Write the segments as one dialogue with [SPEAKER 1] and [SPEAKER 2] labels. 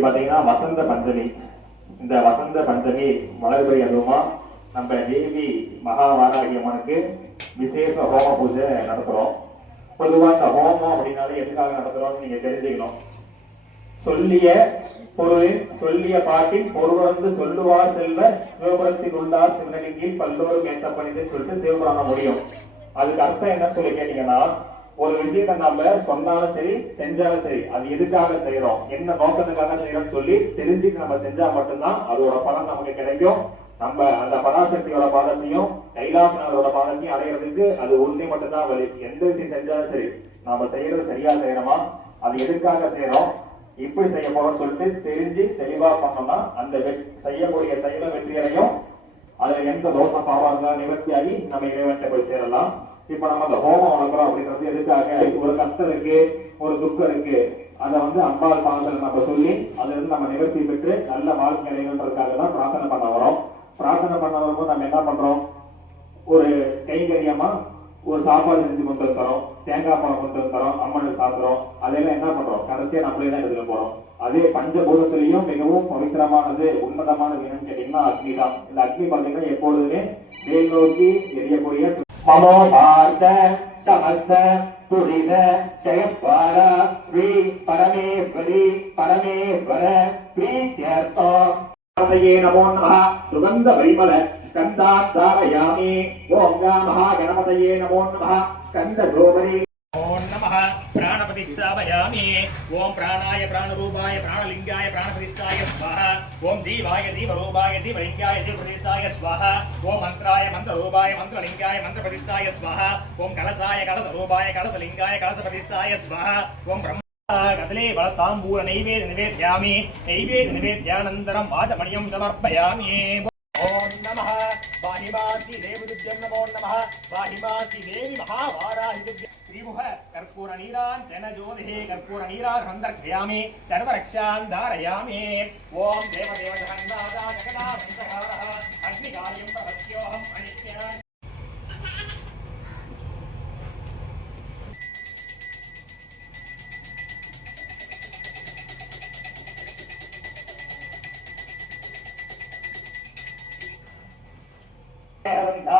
[SPEAKER 1] இது பாத்தீங்கன்னா வசந்த பஞ்சமி. இந்த வசந்த பஞ்சமி வளர்பிறை அதுவுமா நம்ம தேவி மகாவாராகி அம்மனுக்கு விசேஷ ஹோம பூஜை நடத்துறோம். பொதுவா இந்த ஹோமம் அப்படின்னாலே எதுக்காக நடத்துறோம்னு நீங்க தெரிஞ்சுக்கணும். சொல்லிய பொருள் சொல்லிய பாட்டின் பொருளுந்து சொல்லுவார் செல்வ சிவபுரத்தில் உள்ளார் சிவனடியில் பல்லோரும் ஏற்ற பண்ணிட்டு சொல்லிட்டு சிவபுராணம் முடியும். அதுக்கு அர்த்தம் என்ன சொல்லி கேட்டீங்கன்னா ஒரு விஷயத்தை நம்ம சொன்னாலும் சரி செஞ்சாலும் சரி அது எதுக்காக செய்யறோம் என்ன நோக்கத்துக்காக செய்யறோம்னு சொல்லி தெரிஞ்சுட்டு நம்ம செஞ்சா மட்டும்தான் அதோட பலன் நமக்கு கிடைக்கும். நம்ம அந்த பராசக்தியோட பாதத்தையும் கைலாசனாரோட பாதத்தையும் அடையிறதுக்கு அது உறுதி மட்டும்தான் வழி. எந்த விஷயம் செஞ்சாலும் சரி நாம செய்யறது சரியா செய்யறோமா அது எதுக்காக செய்யறோம்? இப்படி செய்ய போறோம்னு சொல்லிட்டு தெரிஞ்சு தெளிவா பண்ணோம்னா அந்த செய்யக்கூடிய செயல வெற்றியடையும் அதுல எந்த தோஷ பாவம் நிவர்த்தியாகி நம்ம இறைவன்கிட்ட போய் சேரலாம். இப்ப நம்ம அந்த ஹோமம் வளர்க்குறோம் அப்படின்றது எதுக்காக? ஒரு கஷ்டம் இருக்கு ஒரு துக்கம் இருக்கு. அதை வந்து அம்பாள் பாதத்துல நம்ம சொல்லி அதுல இருந்து நம்ம நிவர்த்தி பெற்று நல்ல வாழ்க்கை அடையணுன்றதுக்காக தான் பிரார்த்தனை பண்ண வரோம். பிரார்த்தனை பண்ண வரும்போது நம்ம என்ன பண்றோம்? ஒரு கைங்கரியமா ஒரு சாப்பாடு செஞ்சு கொண்டு வந்துறோம் தேங்காய் பழம் கொண்டு வந்துறோம் தரோம் சாப்பிட்றோம். அதெல்லாம் என்ன பண்றோம்? கடைசியா நம்மளே தான் எடுத்துட்டு போறோம். அதே பஞ்சபூதத்திலையும் மிகவும் பவித்திரமானது உன்னதமானது என்னன்னு கேட்டீங்கன்னா அக்னி தான் இந்த அக்னி பார்த்தீங்கன்னா எப்பொழுதுமே மேல் நோக்கி எரியக்கூடிய மமோபார்த்த சமஸ்த துரித ஜெயப்பாரா ஸ்ரீ பரமேஸ்வரி பரமேஸ்வர பிரீத்தியர்த்தம் நமோ நம சுகந்த வைமல ஸ்கந்தாத்தாரயாமி ஓம் ராமஹா கணபதயே
[SPEAKER 2] நமோ கோபரி. ప్రాణప్రతిష్టాపయామి ఓం ప్రాణాయ ప్రాణరూపాయ ప్రాణలింగాయ ప్రాణప్రతిష్టాయ స్వాహ ఓం జీవాయ జీవరూపాయ జీవలింగాయ జీవప్రతిష్టాయ స్వాహ ఓం మంత్రాయ మంత్రరూపాయ మంత్రలింగాయ మంత్రప్రతిష్టాయ స్వాహ ఓం కలసాయ కలసరూపాయ కలసలింగాయ కలసప్రతిష్టాయ స్వాహ ఓం బ్రహ్మ కదలే బలతాంబూల నైవేద్య నివేద్యామి నైవేద్య నివేద్యానంతరం వాచమణ్యం సమర్పయామి ఓం నమ వాహిమాసి దేవదుద్యం నమో నమ వాహిమాసి దేవి మహావారాహి विभुः कर्पूरनीरान् तेन
[SPEAKER 1] ज्योतिः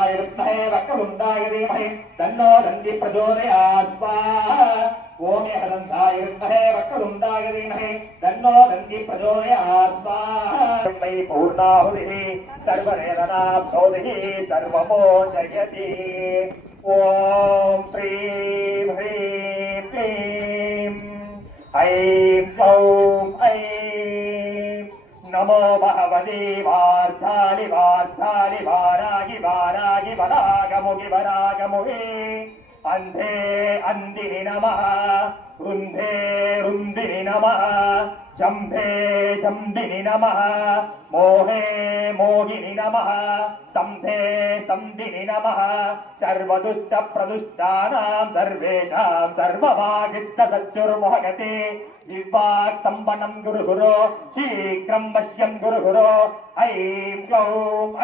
[SPEAKER 1] विद्महे वक्रमुण्डाय धीमहि तन्नो दन्ति प्रचोदयात् स्वाहा ॐ हरन्धाय विद्महे वक्रमुण्डाय धीमहि तन्नो दन्ति प्रचोदयात् स्वाहा वै पूर्णाहुतिः सर्ववेदनाभ्योतिः सर्वमोचयति ॐ श्रीं ह्रीं क्लीं ऐं क्लौं ऐं నమో భగవతి వార్ధాలి వార్ధాలి వారాగి వారాగి వరాగముగి వరాగముగి అంధే అందిని నమ వృంధే వృందిని నమ చంభే చంభిని నమ మోహే మోహిని నమ స్తంభే స్తంభిని నమ సర్వదుష్ట ప్రదుష్టానాం సర్వేషాం సర్వభాగిత్త సత్యుర్మోహగతి దివ్వాక్ స్తంభనం గురుహురో శీఘ్రం పశ్యం గురుహురో ఐం క్లౌం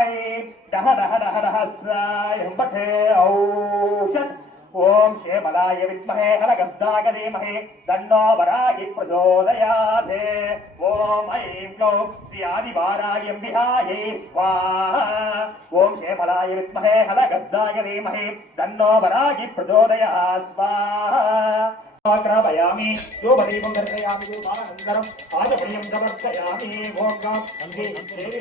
[SPEAKER 1] ఐం దహ దహ దహ దహస్రాయం పఠే ఔషత్ ओम श्येमलाय विद्महे हरगद्दाग धीमहि दन्नो वराहि प्रचोदयात्। ओम ऐं क्लौं श्री आदिवारायं विहायै, स्वाहा। ओम श्येमलाय विद्महे हरगद्दाग धीमहि दन्नो वराहि प्रचोदयात् स्वाहा। आक्रमयामि देवी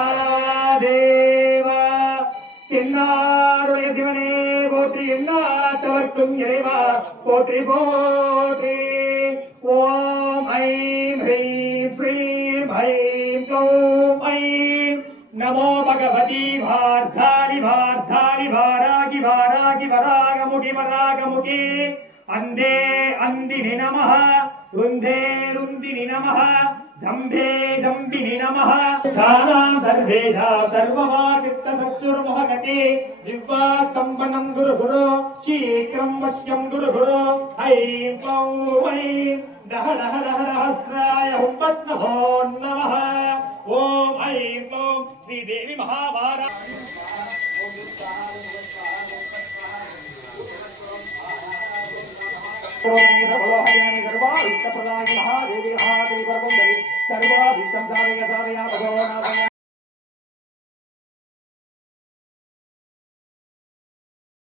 [SPEAKER 1] போற்றி எல்லாத்தவர்க்கும் இறைவா போற்றி போற்றி. ஓம் ஐம் ஹ்ரீம் ஸ்ரீம் ஐம் க்ளௌம் ஐம். நமோ பகவதி வார்த்தாரி வார்த்தாரி வாராகி வாராகி வராகமுகி வராகமுகி.
[SPEAKER 2] அந்தே அந்தினி நம ருந்தே ருந்தினி நம జంభే జంబిని నమః. ధానాం సర్వేషాం సర్వమాచిత్తసక్షుర్మోహగతి జిహ్వా స్తంభనం గురుగురు శీఘ్రం వశ్యం గురుగురు ఐం పౌ ఐం దహ దహ దహ దహస్రాయ హుంపత్నభో నమః ఓం ఐం ఓం శ్రీదేవి మహాభారా ప్రదాయ మహాదేవి మహాదేవి నిత్యం సాధయ సాధయ భగవో నాథయ